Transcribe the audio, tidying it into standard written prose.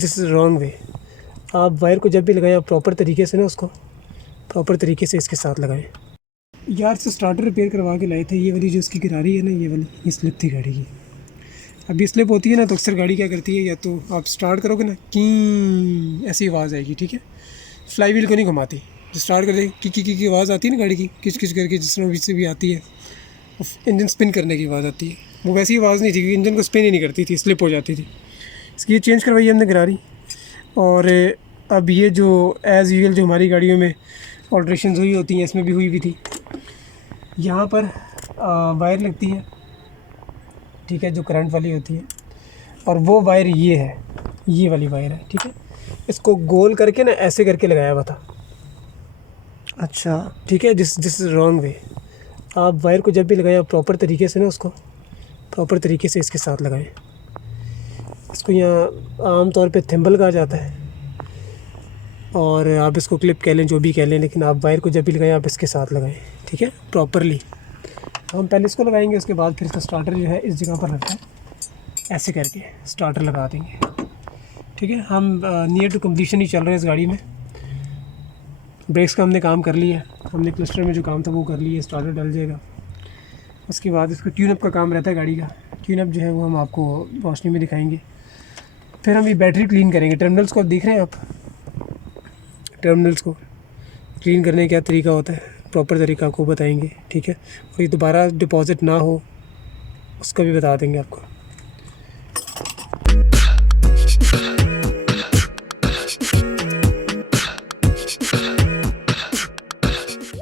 This is wrong way. आप wire को जब भी लगाएं आप प्रॉपर तरीके से ना उसको प्रॉपर तरीके से इसके साथ लगाएं। यार से स्टार्टर रिपेयर करवा के लाए थे, ये वाली जो इसकी गिरारी है ना, ये वाली ये स्लिप थी गाड़ी की। अब ये स्लिप होती है ना तो अक्सर गाड़ी क्या करती है, या तो आप स्टार्ट करोगे ना की ऐसी आवाज़ आएगी, ठीक है। फ्लाई व्हील को नहीं घुमाती, जो स्टार्ट कर देगी की आवाज़ आती है ना गाड़ी की, किच किच करके, जिस तरह बीच से भी आती है। इंजन स्पिन करने की आवाज़ आती है, वो वैसी आवाज़ नहीं थी क्योंकि इंजन को स्पिन ही नहीं करती थी, स्लिप हो जाती थी। इसकी ये चेंज करवाई हमने गिरारी। और अब ये जो एज़ यूजुअल जो हमारी गाड़ियों में ऑल्ट्रेशन हुई होती हैं, इसमें भी हुई भी थी। यहाँ पर वायर लगती है, ठीक है, जो करंट वाली होती है, और वो वायर ये है, ये वाली वायर है, ठीक है। इसको गोल करके ना ऐसे करके लगाया हुआ था। अच्छा, ठीक है। This this is wrong way. आप वायर को जब भी लगाएं आप प्रॉपर तरीके से ना उसको प्रॉपर तरीके से इसके साथ लगाएं। इसको यहाँ आम तौर पे थिम्बल कहा जाता है, और आप इसको क्लिप कह लें, जो भी कह लें, लेकिन आप वायर को जब भी लगाएं आप इसके साथ लगाएं, ठीक है, प्रॉपरली। हम पहले इसको लगाएंगे, उसके बाद फिर इसका स्टार्टर जो है इस जगह पर रखता है, ऐसे करके स्टार्टर लगा देंगे, ठीक है। हम नियर टू कम्प्लीशन ही चल रहे हैं इस गाड़ी में। ब्रेक्स का हमने काम कर लिया, हमने क्लस्टर में जो काम था वो कर लिया, स्टार्टर डल जाएगा। उसके बाद इसका ट्यूनअप का काम रहता है गाड़ी का। ट्यूनअप जो है वो हम आपको रोशनी में दिखाएंगे। फिर हम ये बैटरी क्लीन करेंगे। टर्मिनल्स को देख रहे हैं आप, टर्मिनल्स को क्लीन करने का क्या तरीका होता है, प्रॉपर तरीका आपको बताएंगे, ठीक है। और ये दोबारा डिपॉज़िट ना हो उसका भी बता देंगे आपको।